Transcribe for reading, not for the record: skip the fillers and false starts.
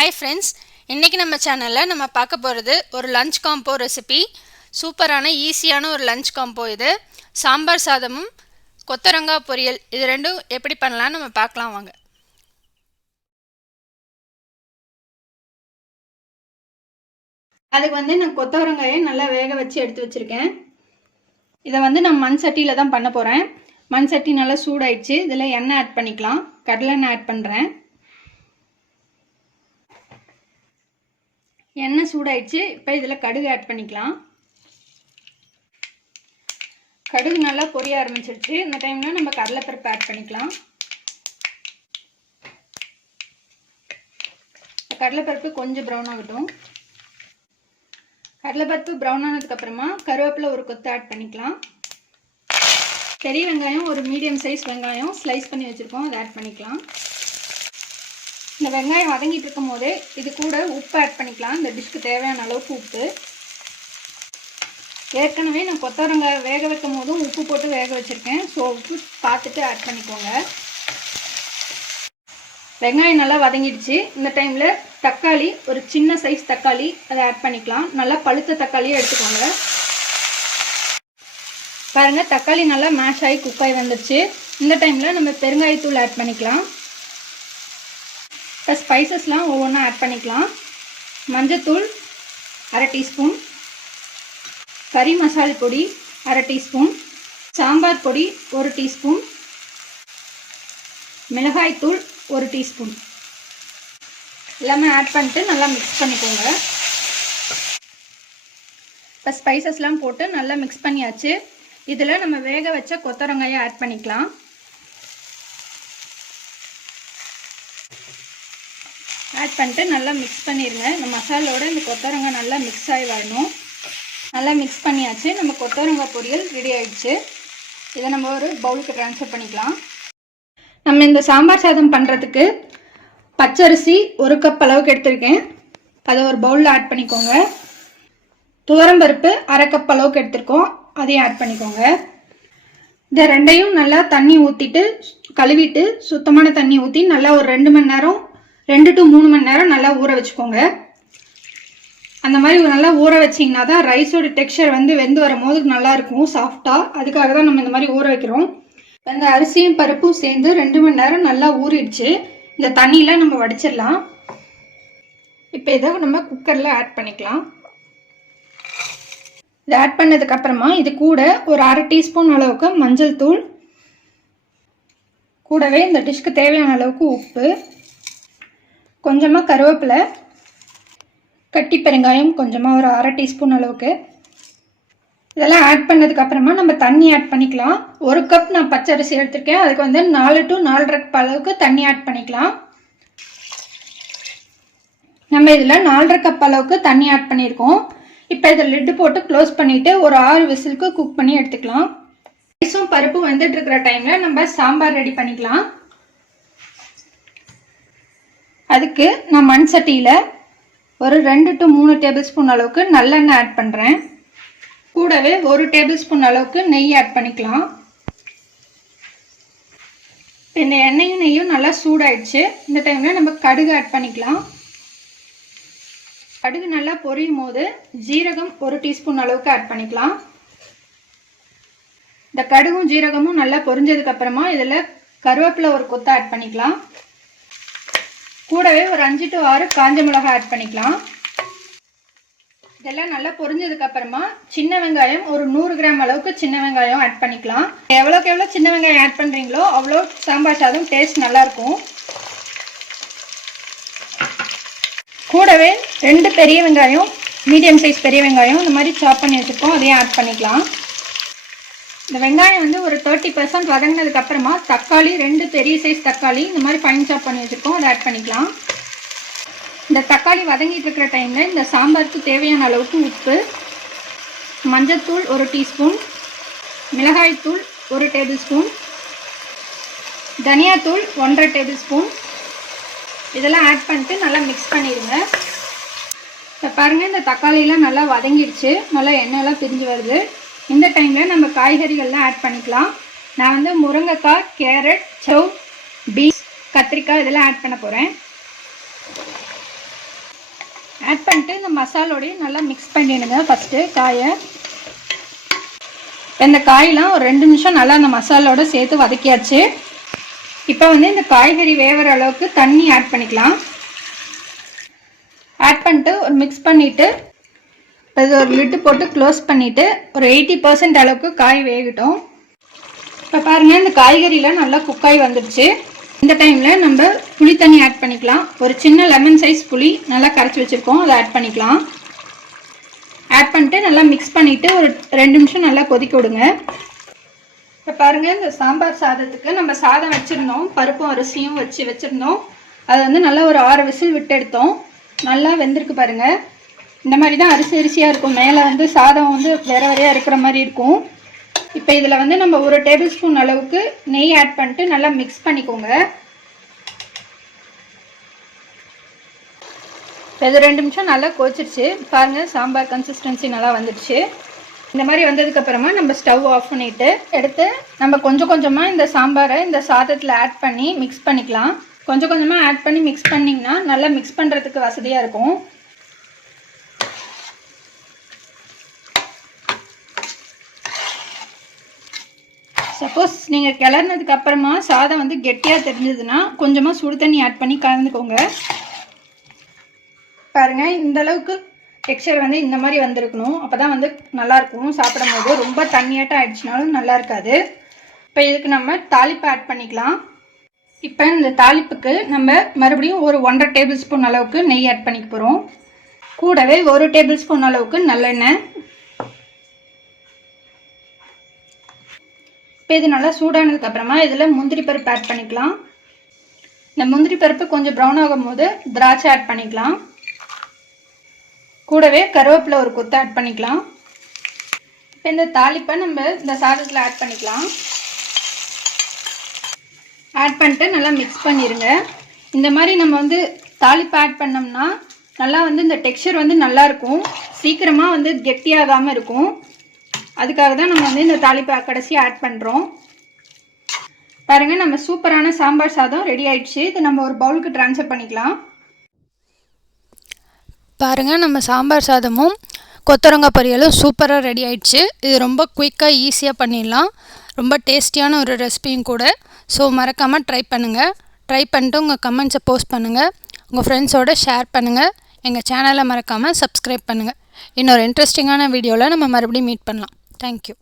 Hi friends, இன்றைக்கி நம்ம சேனலில் நம்ம பார்க்க போகிறது ஒரு லஞ்ச் காம்போ ரெசிபி. சூப்பரான ஈஸியான ஒரு லஞ்ச் காம்போ இது. சாம்பார் சாதமும் கொத்தரங்காய் பொரியல் இது ரெண்டும் எப்படி பண்ணலாம்னு நம்ம பார்க்கலாம் வாங்க. அதுக்கு நான் கொத்தவரங்காயை நல்லா வேக வச்சு எடுத்து வச்சுருக்கேன். இதை நான் மண் சட்டியில் தான் பண்ண போகிறேன். மண் சட்டி நல்லா சூடாயிடுச்சு. இதில் எண்ணெய் ஆட் பண்ணிக்கலாம். கடலெண்ணெய் ஆட் பண்ணுறேன். எண்ணெய் சூடாயிடுச்சு. இப்போ இதில் கடுகு ஆட் பண்ணிக்கலாம். கடுகு நல்லா பொரிய ஆரம்பிச்சிருச்சு. இந்த டைமில் நம்ம கடலைப்பருப்பு ஆட் பண்ணிக்கலாம். கடலைப்பருப்பு கொஞ்சம் ப்ரௌன் ஆகட்டும். கடலைப்பருப்பு ப்ரௌன் ஆனதுக்கப்புறமா கருவேப்பிலை ஒரு கொத்து ஆட் பண்ணிக்கலாம். பெரிய வெங்காயம் ஒரு மீடியம் சைஸ் வெங்காயம் ஸ்லைஸ் பண்ணி வச்சுருக்கோம், அதை ஆட் பண்ணிக்கலாம். இந்த வெங்காயம் வதங்கிட்டு இருக்கும் போதே இது கூட உப்பு ஆட் பண்ணிக்கலாம். இந்த டிஷ்க்கு தேவையான அளவுக்கு உப்பு. ஏற்கனவே நான் கொத்தவரங்காய் வேக வைக்கும் போதும் உப்பு போட்டு வேக வச்சுருக்கேன். ஸோ உப்பு பார்த்துட்டு ஆட் பண்ணிக்கோங்க. வெங்காயம் நல்லா வதங்கிடுச்சு. இந்த டைமில் தக்காளி ஒரு சின்ன சைஸ் தக்காளி அதை ஆட் பண்ணிக்கலாம். நல்லா பழுத்த தக்காளியை எடுத்துக்கோங்க. பாருங்கள், தக்காளி நல்லா மேஷ் ஆகி குக்காய் வந்துடுச்சு. இந்த டைமில் நம்ம பெருங்காயத்தூள் ஆட் பண்ணிக்கலாம். இப்போ ஸ்பைசஸ்லாம் ஒவ்வொன்றா ஆட் பண்ணிக்கலாம். மஞ்சத்தூள் அரை டீஸ்பூன், கறி மசாலா பொடி அரை டீஸ்பூன், சாம்பார் பொடி ஒரு டீஸ்பூன், மிளகாய்த்தூள் ஒரு டீஸ்பூன் எல்லாமே ஆட் பண்ணிட்டு நல்லா மிக்ஸ் பண்ணிக்கோங்க. இப்போ ஸ்பைசஸ்லாம் போட்டு நல்லா மிக்ஸ் பண்ணியாச்சு. இதில் நம்ம வேக வச்ச கொத்தவரங்காயை ஆட் பண்ணிக்கலாம். ஆட் பண்ணிட்டு நல்லா மிக்ஸ் பண்ணிடுங்க. இந்த மசாலோட இந்த கொத்தவரங்காய் நல்லா மிக்ஸ் ஆகி வரணும். நல்லா மிக்ஸ் பண்ணியாச்சு. நம்ம கொத்தவரங்காய் பொரியல் ரெடி ஆகிடுச்சு. இதை நம்ம ஒரு பவுலுக்கு ட்ரான்ஸ்ஃபர் பண்ணிக்கலாம். நம்ம இந்த சாம்பார் சாதம் பண்ணுறதுக்கு பச்சரிசி ஒரு கப் அளவுக்கு எடுத்திருக்கேன். அதை ஒரு பவுலில் ஆட் பண்ணிக்கோங்க. துவரம்பருப்பு அரை கப் அளவுக்கு எடுத்திருக்கோம், அதையும் ஆட் பண்ணிக்கோங்க. இந்த ரெண்டையும் நல்லா தண்ணி ஊற்றிட்டு கழுவிட்டு சுத்தமான தண்ணி ஊற்றி நல்லா ஒரு 2 மணி நேரம் 2 to 3 மணி நேரம் நல்லா ஊற வச்சுக்கோங்க. அந்த மாதிரி நல்லா ஊற வச்சிங்கன்னா தான் ரைஸோட டெக்ஸ்சர் வெந்து வரும்போது நல்லா இருக்கும், சாஃப்டாக. அதுக்காக தான் நம்ம இந்த மாதிரி ஊற வைக்கிறோம். இந்த அரிசியும் பருப்பும் சேர்ந்து 2 மணி நேரம் நல்லா ஊறிடுச்சு. இந்த தண்ணியில் நம்ம வடிச்சிடலாம். இப்போ இதை நம்ம குக்கரில் ஆட் பண்ணிக்கலாம். இதை ஆட் பண்ணதுக்கப்புறமா இது கூட ஒரு அரை டீஸ்பூன் அளவுக்கு மஞ்சள் தூள், கூடவே இந்த டிஷ்க்கு தேவையான அளவுக்கு உப்பு, கொஞ்சமாக கருவேப்பிலை, கட்டி பெருங்காயம் கொஞ்சமாக ஒரு அரை டீஸ்பூன் அளவுக்கு. இதெல்லாம் ஆட் பண்ணதுக்கப்புறமா நம்ம தண்ணி ஆட் பண்ணிக்கலாம். ஒரு கப் நான் பச்சரிசி எடுத்திருக்கேன். அதுக்கு 4 to 4.5 கப் அளவுக்கு தண்ணி ஆட் பண்ணிக்கலாம். நம்ம இதில் 4.5 கப் அளவுக்கு தண்ணி ஆட் பண்ணியிருக்கோம். இப்போ இதை லிட்டு போட்டு க்ளோஸ் பண்ணிவிட்டு ஒரு 6 விசிலுக்கு குக் பண்ணி எடுத்துக்கலாம். ரைஸும் பருப்பும் வந்துட்டு இருக்கிற டைமில் நம்ம சாம்பார் ரெடி பண்ணிக்கலாம். அதுக்கு நான் மண் சட்டியில் ஒரு 2 to 3 டேபிள் ஸ்பூன் அளவுக்கு நல்லெண்ணெய் ஆட் பண்ணுறேன். கூடவே 1 டேபிள் ஸ்பூன் அளவுக்கு நெய் ஆட் பண்ணிக்கலாம். இந்த எண்ணெயும் நெய்யும் நல்லா சூடாயிடுச்சு. இந்த டைமில் நம்ம கடுகு ஆட் பண்ணிக்கலாம். கடுகு நல்லா பொரியும் போது ஜீரகம் 1 டீஸ்பூன் அளவுக்கு ஆட் பண்ணிக்கலாம். இந்த கடுகும் ஜீரகமும் நல்லா பொரிஞ்சதுக்கப்புறமா இதில் கருவேப்பிலை ஒரு கொத்து ஆட் பண்ணிக்கலாம். கூடவே ஒரு 5 to 6 காஞ்ச மிளகாய் ஆட் பண்ணிக்கலாம். இதெல்லாம் நல்லா பொரிஞ்சதுக்கு அப்புறமா சின்ன வெங்காயம் ஒரு 100 கிராம் அளவுக்கு சின்ன வெங்காயம் ஆட் பண்ணிக்கலாம். எவ்வளோக்கு எவ்வளோ சின்ன வெங்காயம் ஆட் பண்ணுறீங்களோ அவ்வளோ சாம்பார் சாதம் டேஸ்ட் நல்லாயிருக்கும். கூடவே 2 பெரிய வெங்காயம், மீடியம் சைஸ் பெரிய வெங்காயம் இந்த மாதிரி சாப் பண்ணி வச்சுருக்கோம், அதையும் ஆட் பண்ணிக்கலாம். இந்த வெங்காயம் ஒரு 30% வதங்கினதுக்கு அப்புறமா தக்காளி 2 பெரிய சைஸ் தக்காளி இந்த மாதிரி ஃபைன் சாப் பண்ணி வச்சுருக்கோம், அதை ஆட் பண்ணிக்கலாம். இந்த தக்காளி வதங்கிட்டு இருக்கிற டைமில் இந்த சாம்பாருக்கு தேவையான அளவுக்கு உப்பு, மஞ்சத்தூள் 1 டீஸ்பூன், மிளகாய்த்தூள் 1 டேபிள் ஸ்பூன், தனியாத்தூள் 1.5 டேபிள் ஸ்பூன் இதெல்லாம் ஆட் பண்ணிட்டு நல்லா மிக்ஸ் பண்ணிடுங்க. இப்போ பாருங்கள், இந்த தக்காளியெலாம் நல்லா வதங்கிடுச்சு. நல்லா எண்ணெயெல்லாம் பிரிஞ்சு வருது. இந்த டைமில் நம்ம காய்கறிகள்லாம் ஆட் பண்ணிக்கலாம். நான் முருங்கைக்காய், கேரட், பீன்ஸ், கத்திரிக்காய் இதெல்லாம் ஆட் பண்ண போகிறேன். ஆட் பண்ணிட்டு இந்த மசாலோடையும் நல்லா மிக்ஸ் பண்ணிடுங்க. ஃபஸ்ட்டு காயை இந்த காயெலாம் ஒரு 2 நிமிஷம் நல்லா அந்த மசாலோட சேர்த்து வதக்கியாச்சு. இப்போ வந்து இந்த காய்கறி வேகிற அளவுக்கு தண்ணி ஆட் பண்ணிக்கலாம். ஆட் பண்ணிட்டு ஒரு மிக்ஸ் பண்ணிவிட்டு இது ஒரு லிட்டு போட்டு க்ளோஸ் பண்ணிவிட்டு ஒரு 80% அளவுக்கு காய் வேகட்டும். இப்போ பாருங்கள், இந்த காய்கறிலாம் நல்லா குக்காய் வந்துடுச்சு. இந்த டைமில் நம்ம புளி தண்ணி ஆட் பண்ணிக்கலாம். ஒரு சின்ன லெமன் சைஸ் புளி நல்லா கரைச்சி வச்சுருக்கோம், அதை ஆட் பண்ணிக்கலாம். ஆட் பண்ணிட்டு நல்லா மிக்ஸ் பண்ணிவிட்டு ஒரு 2 நிமிஷம் நல்லா கொதிக்க விடுங்க. இப்போ பாருங்கள், இந்த சாம்பார் சாதத்துக்கு நம்ம சாதம் வச்சுருந்தோம், பருப்பும் அரிசியும் வச்சுருந்தோம். அதை வந்து நல்லா ஒரு 6 விசில் விட்டு எடுத்தோம். நல்லா வெந்திருக்கு பாருங்கள். இந்த மாதிரி தான் அரிசியாக இருக்கும். மேலே வந்து சாதம் வந்து வேற வேறையாக இருக்கிற மாதிரி இருக்கும். இப்போ இதில் வந்து நம்ம 1 டேபிள் ஸ்பூன் அளவுக்கு நெய் ஆட் பண்ணிட்டு நல்லா மிக்ஸ் பண்ணிக்கோங்க. இது 2 நிமிஷம் நல்லா கொதிச்சிருச்சு பாருங்கள். சாம்பார் கன்சிஸ்டன்சி நல்லா வந்துடுச்சு. இந்த மாதிரி வந்ததுக்கப்புறமா நம்ம ஸ்டவ் ஆஃப் பண்ணிவிட்டு எடுத்து நம்ம கொஞ்சம் கொஞ்சமாக இந்த சாம்பாரை இந்த சாதத்தில் ஆட் பண்ணி மிக்ஸ் பண்ணிக்கலாம். கொஞ்சம் கொஞ்சமாக ஆட் பண்ணி மிக்ஸ் பண்ணிங்கன்னா நல்லா மிக்ஸ் பண்ணுறதுக்கு வசதியாக இருக்கும். சப்போஸ் நீங்கள் கிளறினதுக்கு அப்புறமா சாதம் வந்து கெட்டியாக தெரிஞ்சதுன்னா கொஞ்சமாக சுடு தண்ணி ஆட் பண்ணி கலந்துக்கோங்க. பாருங்கள், இந்த அளவுக்கு டெக்ஸ்சர் வந்து இந்த மாதிரி வந்திருக்கணும். அப்போ தான் வந்து நல்லாயிருக்கும் சாப்பிடும் போது. ரொம்ப தண்ணியாட்டம் ஆயிடுச்சுனாலும் நல்லா இருக்காது. இப்போ இதுக்கு நம்ம தாளிப்பு ஆட் பண்ணிக்கலாம். இப்போ இந்த தாளிப்புக்கு நம்ம மறுபடியும் ஒரு 1.5 டேபிள் ஸ்பூன் அளவுக்கு நெய் ஆட் பண்ணிக்க போகிறோம். கூடவே 1 டேபிள் ஸ்பூன் அளவுக்கு நல்லெண்ணெய். இப்போ இது நல்லா சூடானதுக்கப்புறமா இதில் முந்திரி பருப்பு ஆட் பண்ணிக்கலாம். இந்த முந்திரி பருப்பு கொஞ்சம் ப்ரௌன் ஆகும் போது திராட்சை ஆட் பண்ணிக்கலாம். கூடவே கருவேப்பிலை ஒரு கொத்து ஆட் பண்ணிக்கலாம். இப்போ இந்த தாளிப்பை நம்ம இந்த சாதத்தில் ஆட் பண்ணிக்கலாம். ஆட் பண்ணிட்டு நல்லா மிக்ஸ் பண்ணிடுங்க. இந்த மாதிரி நம்ம வந்து தாளிப்பை ஆட் பண்ணோம்னா நல்லா வந்து இந்த டெக்ஸ்சர் வந்து நல்லாயிருக்கும். சீக்கிரமாக வந்து கெட்டியாகாமல் இருக்கும். அதுக்காக தான் நம்ம வந்து இந்த தாளிப்பை கடைசியாக ஆட் பண்ணுறோம். பாருங்கள், நம்ம சூப்பரான சாம்பார் சாதம் ரெடி ஆயிடுச்சு. இதை நம்ம ஒரு பவுலுக்கு ட்ரான்ஸ்ஃபர் பண்ணிக்கலாம். பாருங்கள், நம்ம சாம்பார் சாதமும் கொத்தவரங்காய் பொரியலும் சூப்பராக ரெடி ஆயிடுச்சு. இது ரொம்ப குயிக்காக ஈஸியாக பண்ணிடலாம். ரொம்ப டேஸ்டியான ஒரு ரெசிபியும் கூட. ஸோ மறக்காமல் ட்ரை பண்ணுங்கள். ட்ரை பண்ணிட்டு உங்கள் கமெண்ட்ஸை போஸ்ட் பண்ணுங்கள். உங்கள் ஃப்ரெண்ட்ஸோடு ஷேர் பண்ணுங்கள். எங்கள் சேனலை மறக்காமல் சப்ஸ்கிரைப் பண்ணுங்கள். இன்னொரு இன்ட்ரெஸ்டிங்கான வீடியோவில் நம்ம மறுபடியும் மீட் பண்ணலாம். தேங்க்யூ.